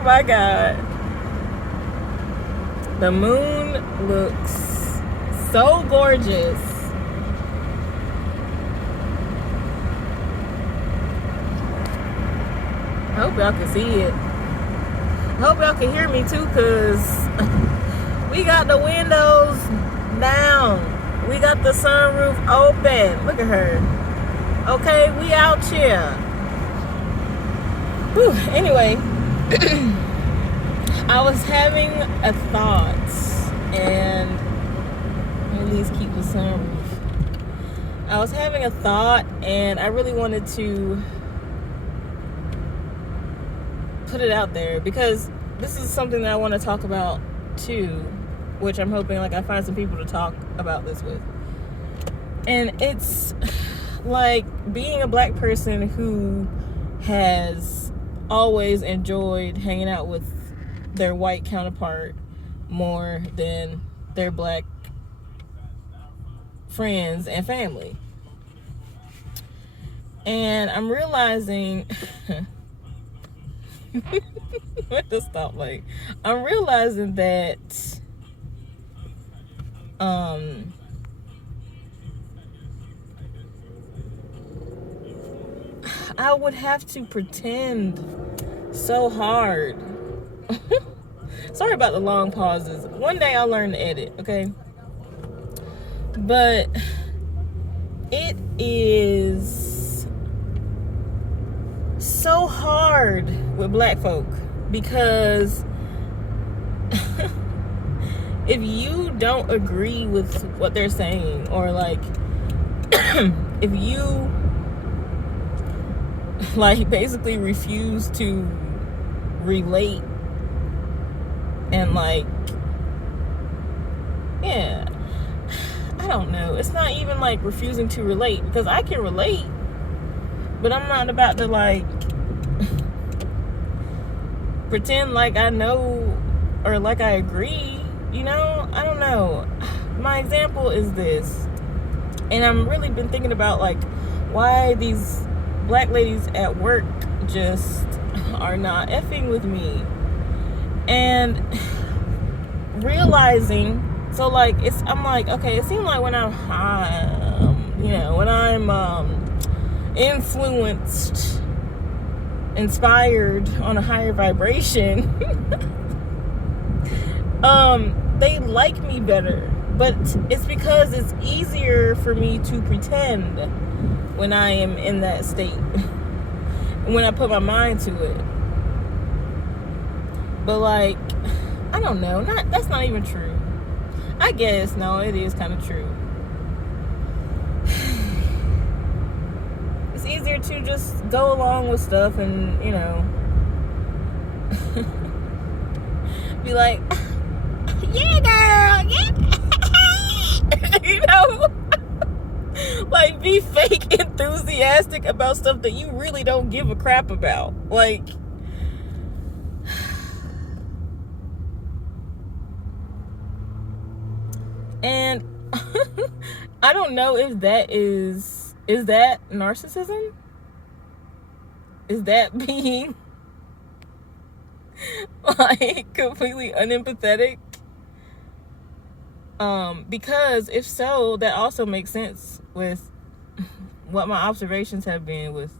Oh my God. The moon looks so gorgeous. I hope y'all can see it. I hope y'all can hear me too, because we got the windows down. We got the sunroof open. Look at her. Okay, we out here. Whew. Anyway, I was having a thought, and at least keep the sunroof. I was having a thought, and I really wanted to put it out there because this is something that I want to talk about too, which I'm hoping like I find some people to talk about this with. And it's like being a black person who has always enjoyed hanging out with their white counterpart more than their black friends and family. And I'm realizing at the stoplight, I'm realizing that I would have to pretend so hard. Sorry about the long pauses. One day I'll learn to edit, okay? But it is so hard with black folk because if you don't agree with what they're saying, or like if you like basically refuse to relate and like, yeah, I don't know, it's not even like refusing to relate, because I can relate, but I'm not about to like pretend like I know or like I agree, you know? I don't know. My example is this, and I'm really been thinking about like why these black ladies at work just are not effing with me, and realizing, so like I'm like, okay, it seems like when I'm high, when I'm influenced, inspired on a higher vibration, they like me better. But it's because it's easier for me to pretend when I am in that state, when I put my mind to it. But like, I don't know, that's not even true. I guess, no, it is kind of true. It's easier to just go along with stuff and, be like, yeah, girl, yeah. Like, be fake enthusiastic about stuff that you really don't give a crap about. Like, and I don't know if that is that narcissism? Is that being like completely unempathetic? Because if so, that also makes sense with what my observations have been with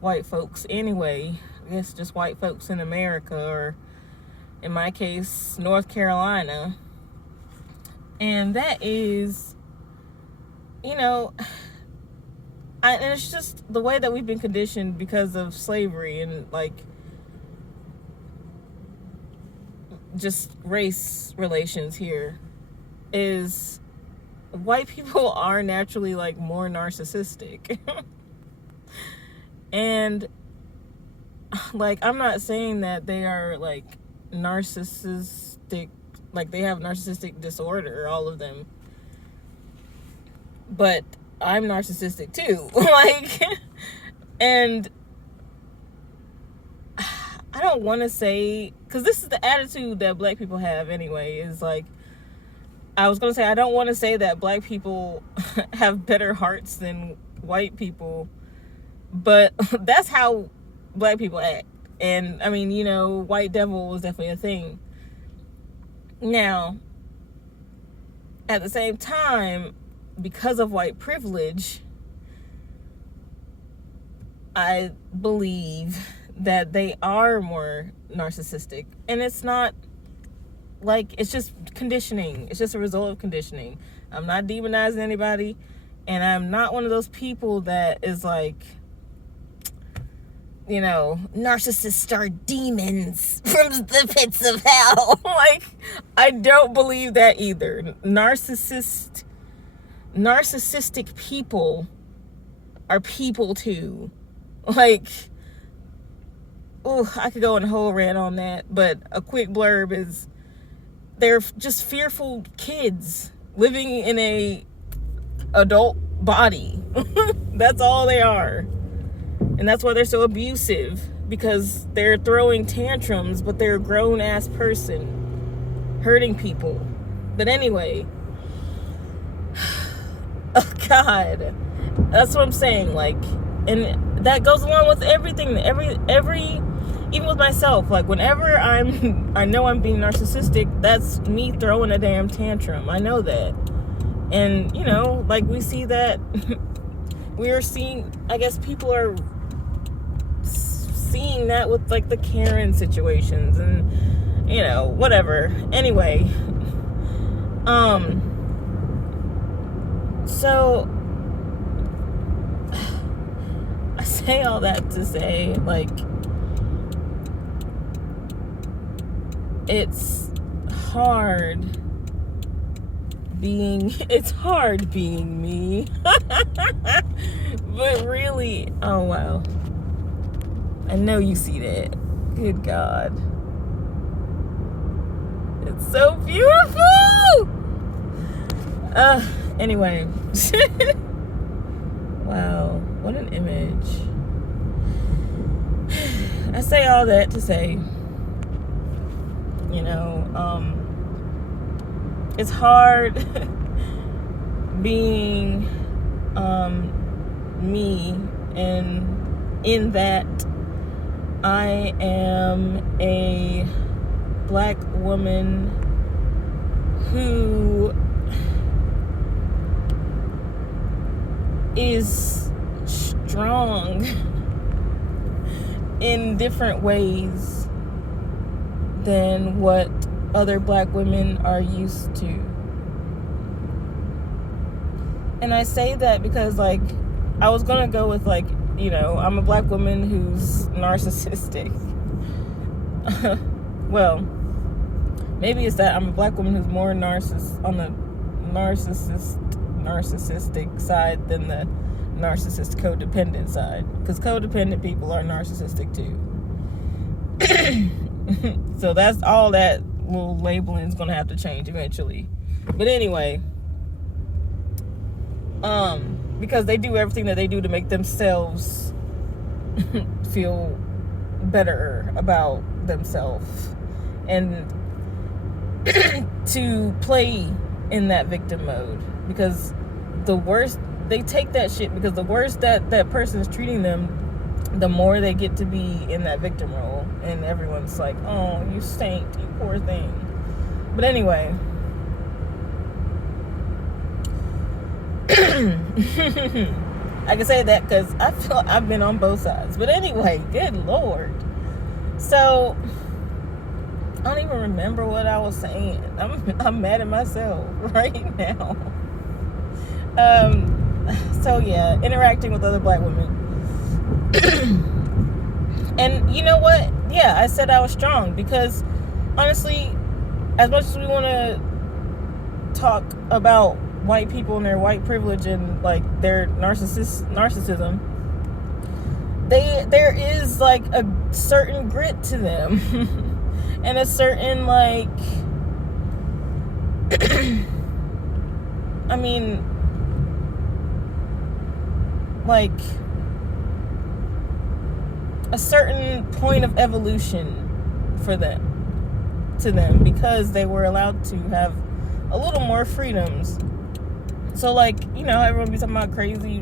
white folks anyway. I guess just white folks in America, or in my case, North Carolina. And that is, and it's just the way that we've been conditioned because of slavery and like just race relations here, is white people are naturally like more narcissistic. And like, I'm not saying that they are like narcissistic, like they have narcissistic disorder, all of them, but I'm narcissistic too. Like, and I don't want to say, because this is the attitude that black people have anyway, is like, I was going to say, I don't want to say that black people have better hearts than white people, but that's how black people act. And I mean, white devil was definitely a thing. Now, at the same time, because of white privilege, I believe that they are more narcissistic. And it's not like, it's just conditioning. It's just a result of conditioning. I'm not demonizing anybody. And I'm not one of those people that is like, narcissists are demons from the pits of hell. Like, I don't believe that either. Narcissistic people are people too. Like, I could go on a whole rant on that, but a quick blurb is they're just fearful kids living in a adult body. That's all they are. And that's why they're so abusive, because they're throwing tantrums, but they're a grown-ass person hurting people. But anyway, oh God, that's what I'm saying. Like, and that goes along with everything. Even with myself. Like, whenever I know I'm being narcissistic, that's me throwing a damn tantrum. I know that. And, like, we see that, we are seeing, I guess people are seeing that with, like, the Karen situations and, whatever. Anyway, so, I say all that to say, like, it's hard being me. But really, oh wow, I know you see that. Good God, it's so beautiful. Anyway. Wow, what an image. I say all that to say, it's hard being me, and in that I am a black woman who is strong in different ways than what other black women are used to. And I say that because, like, I was gonna go with, like, I'm a black woman who's narcissistic. Well, maybe it's that I'm a black woman who's more on the narcissistic side than the narcissist codependent side, because codependent people are narcissistic too. So that's all that little labeling is gonna have to change eventually. But anyway, because they do everything that they do to make themselves feel better about themselves, and to play in that victim mode, because the worse they take that shit, because the worse that person is treating them, the more they get to be in that victim role, and everyone's like, oh, you saint, you poor thing. But anyway, I can say that because I feel I've been on both sides. But anyway, good Lord. So I don't even remember what I was saying. I'm mad at myself right now. So yeah, interacting with other black women. And you know what? Yeah, I said I was strong because honestly, as much as we want to talk about white people and their white privilege and like their narcissism, there is like a certain grit to them and a certain like I mean, like a certain point of evolution to them because they were allowed to have a little more freedoms. So like, you know, everyone be talking about crazy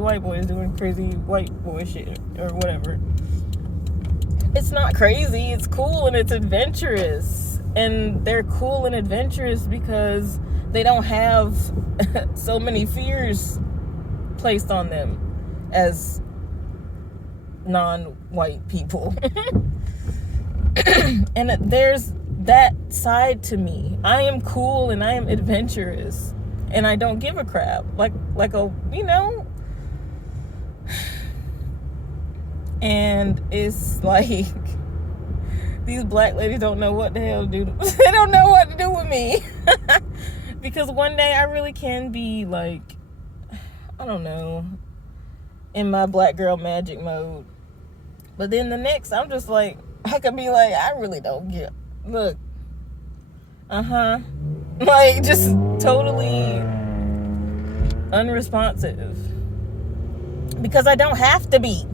white boys doing crazy white boy shit or whatever. It's not crazy. It's cool and it's adventurous. And they're cool and adventurous because they don't have so many fears placed on them as non-white people. And there's that side to me. I am cool and I am adventurous and I don't give a crap. Like a, and it's like these black ladies don't know what the hell to do. They don't know what to do with me. Because one day I really can be like, I don't know, in my black girl magic mode. But then the next, I'm just like, I could be like, I really don't get, look, like just totally unresponsive. Because I don't have to be.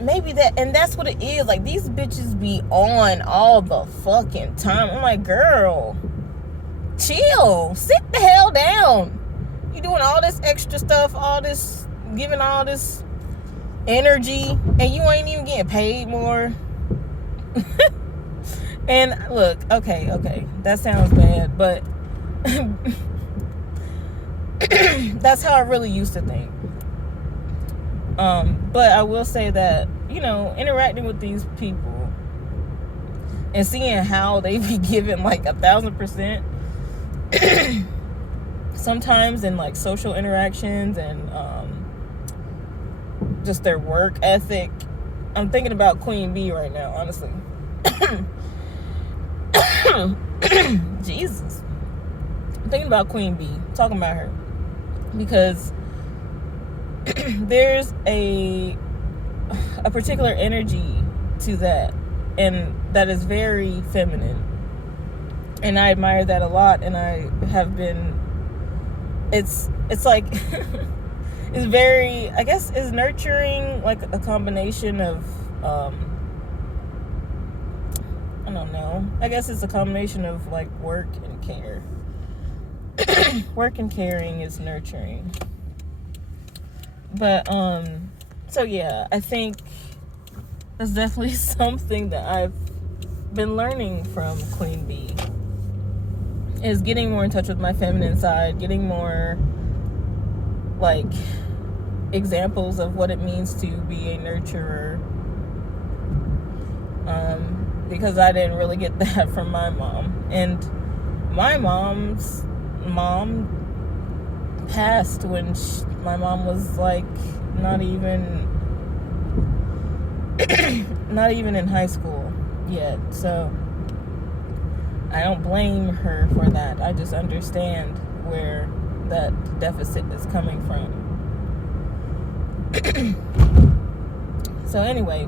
Maybe that's what it is. Like, these bitches be on all the fucking time. I'm like, girl, chill, sit the hell down. You doing all this extra stuff, all this, giving all this energy, and you ain't even getting paid more. And look, okay, that sounds bad, but that's how I really used to think. But I will say that, interacting with these people and seeing how they be giving like 1,000%, sometimes in like social interactions and just their work ethic. I'm thinking about Queen Bee right now, honestly. Jesus. I'm thinking about Queen Bee, talking about her, because there's a particular energy to that, and that is very feminine, and I admire that a lot. And I have been, it's like it's very, I guess, is nurturing, like a combination of I don't know, I guess it's a combination of like work and care. Work and caring is nurturing. But so yeah, I think that's definitely something that I've been learning from Queen Bee, is getting more in touch with my feminine side, getting more like examples of what it means to be a nurturer, because I didn't really get that from my mom. And my mom's mom passed when my mom was like not even in high school yet. So I don't blame her for that. I just understand where that deficit is coming from. So anyway,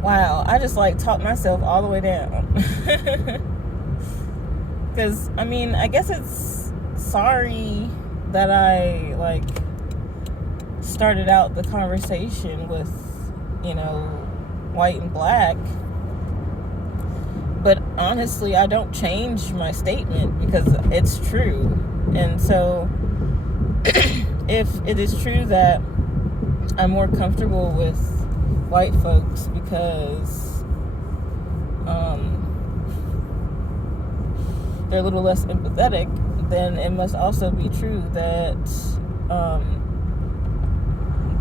wow, I just like talked myself all the way down. Because I mean, I guess it's sorry that I like started out the conversation with, white and black. But honestly, I don't change my statement because it's true. And so if it is true that I'm more comfortable with white folks because they're a little less empathetic, then it must also be true that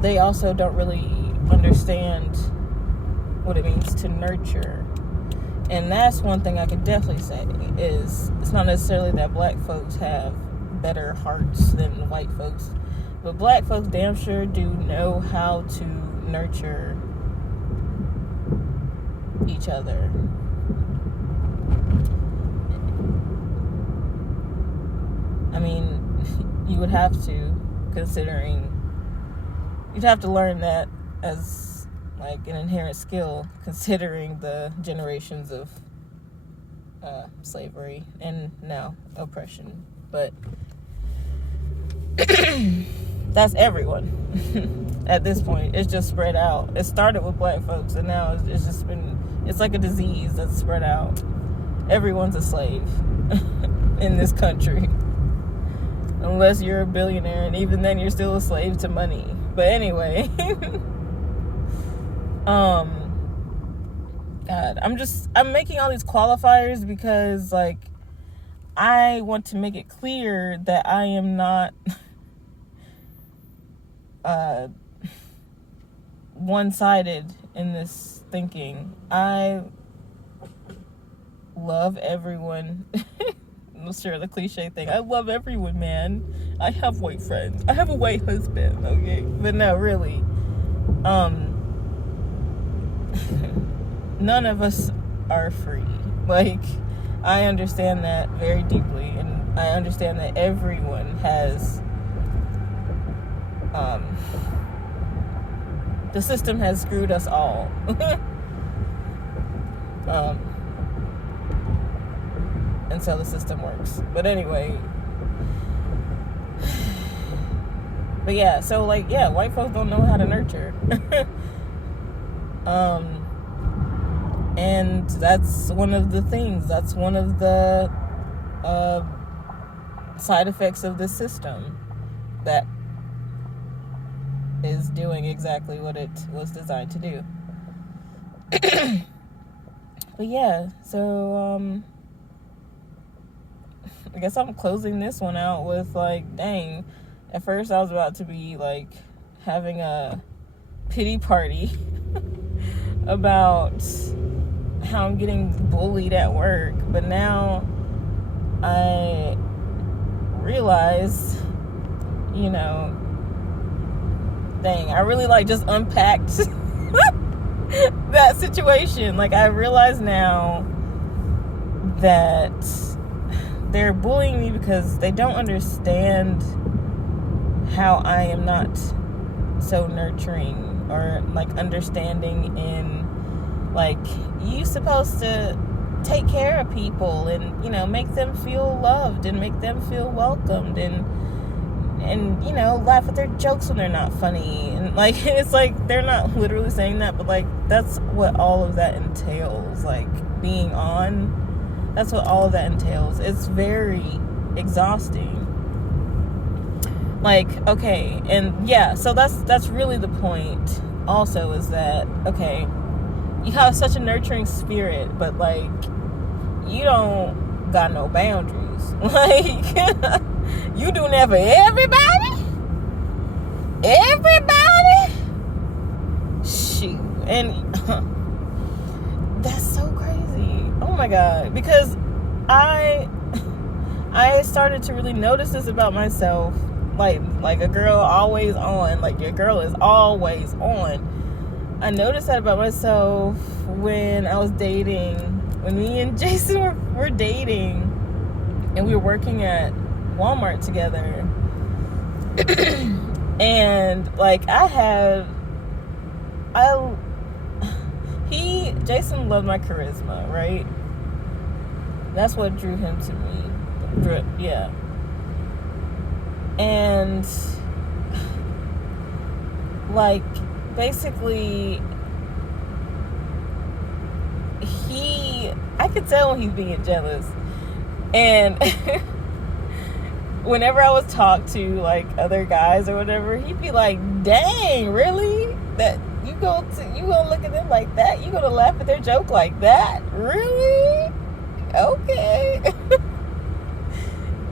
they also don't really understand what it means to nurture. And that's one thing I can definitely say, is it's not necessarily that black folks have better hearts than white folks, but black folks damn sure do know how to nurture each other. I mean, you would have to, you'd have to learn that as like an inherent skill, considering the generations of slavery and now oppression. But that's everyone at this point. It's just spread out. It started with black folks, and now it's just been, it's like a disease that's spread out. Everyone's a slave in this country, unless you're a billionaire, and even then you're still a slave to money. But anyway, God, I'm making all these qualifiers because, like, I want to make it clear that I am not one-sided in this thinking. I love everyone. I'm sure the cliche thing. I love everyone, man. I have white friends. I have a white husband, okay? But no, really. None of us are free. Like, I understand that very deeply, and I understand that everyone has the system has screwed us all. And so the system works. But anyway, but yeah, so like, yeah, white folks don't know how to nurture. And that's one of the things, that's one of the side effects of this system that is doing exactly what it was designed to do. But yeah, so I guess I'm closing this one out with, like, dang, at first I was about to be like having a pity party about how I'm getting bullied at work, but now I realize, you know, dang, I really like just unpacked that situation. Like, I realize now that they're bullying me because they don't understand how I am not so nurturing, or like understanding in, like, you supposed to take care of people and, you know, make them feel loved and make them feel welcomed and you know, laugh at their jokes when they're not funny. And like, it's like they're not literally saying that, but like that's what all of that entails. Like, being on, that's what all of that entails. It's very exhausting. Like, okay, and yeah, so that's really the point also, is that, okay, you have such a nurturing spirit, but like, you don't got no boundaries. Like, you doing that for everybody? Shoot. And that's so crazy. Oh my God. Because I started to really notice this about myself. Like a girl always on. Like, your girl is always on. I noticed that about myself when I was dating. When me and Jason were dating, and we were working at Walmart together. And like, Jason loved my charisma, right? That's what drew him to me. Yeah. And like, basically, I could tell when he's being jealous. And whenever I was talked to like other guys or whatever, he'd be like, dang, really? That you gonna look at them like that? You gonna laugh at their joke like that? Really? Okay.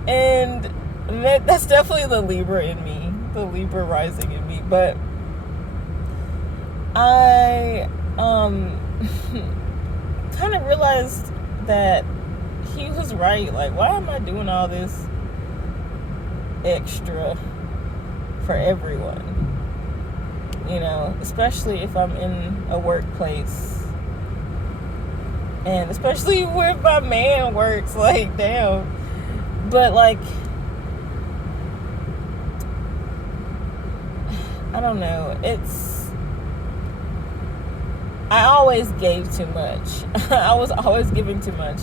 And that's definitely the Libra in me, the Libra rising in me. But I kind of realized that he was right. Like, why am I doing all this extra for everyone? You know, especially if I'm in a workplace, and especially where my man works. Like, damn. But like, I don't know, I always gave too much. I was always giving too much.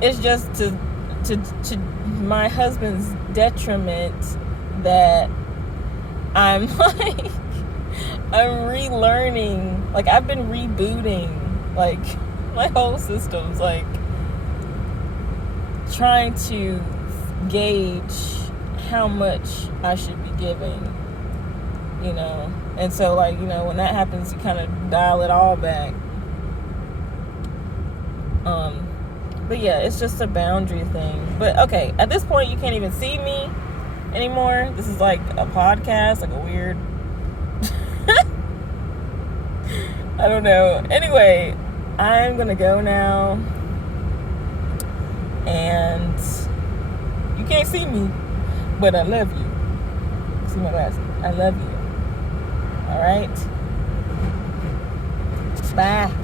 It's just to my husband's detriment that I'm like, I'm relearning. Like, I've been rebooting, like, my whole system's like trying to gauge how much I should be giving. you know. And so, like, you know, when that happens, you kind of dial it all back. But yeah, it's just a boundary thing. But okay, at this point, you can't even see me anymore. This is like a podcast, like a weird I don't know. Anyway, I'm gonna go now, and you can't see me, but I love you. See my glasses. I love you. All right. Bye.